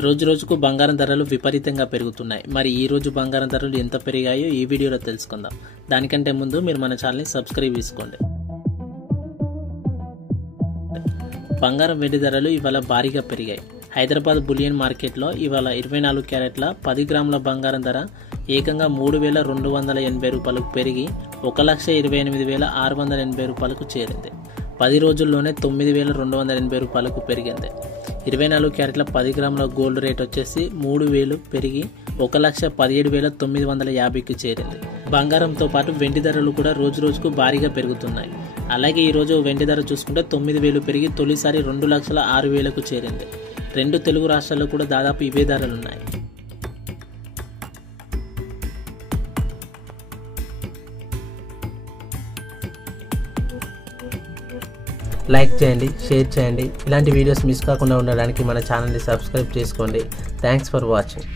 రోజు రోజుకు బంగారం ధరలు విపరీతంగా పెరుగుతున్నాయి. మరి ఈ రోజు బంగారం ధరలు ఎంత పెరిగాయో ఈ వీడియోలో తెలుసుకుందాం. దానికంటే ముందు మీరు మన ఛానల్ని సబ్స్క్రైబ్ చేసుకోండి. బంగారం వెండి ధరలు ఇవాళ భారీగా పెరిగాయి. హైదరాబాద్ బులియన్ మార్కెట్లో ఇవాళ 24 క్యారెట్ల 10 గ్రాముల బంగారం ధర ఏకంగా 3,280 రూపాయలకు పెరిగి 1,28,680 రూపాయలకు చేరింది. 10 రోజుల్లోనే 9,280 రూపాయలకు పెరిగింది. 24 క్యారెట్ల 10 గ్రాముల గోల్డ్ రేట్ వచ్చేసి 3,000 పెరిగి 1,17,950కి చేరింది. బంగారంతో పాటు వెండి ధరలు కూడా రోజు రోజుకు భారీగా పెరుగుతున్నాయి. అలాగే ఈరోజు వెండి ధర చూసుకుంటే 9,000 పెరిగి తొలిసారి 2,06,000కు చేరింది. రెండు తెలుగు రాష్ట్రాల్లో కూడా దాదాపు ఇవే ధరలున్నాయి. లైక్ చేయండి, షేర్ చేయండి. ఇలాంటి వీడియోస్ మిస్ కాకుండా ఉండడానికి మన ఛానల్ని సబ్స్క్రైబ్ చేసుకోండి. Thanks for watching.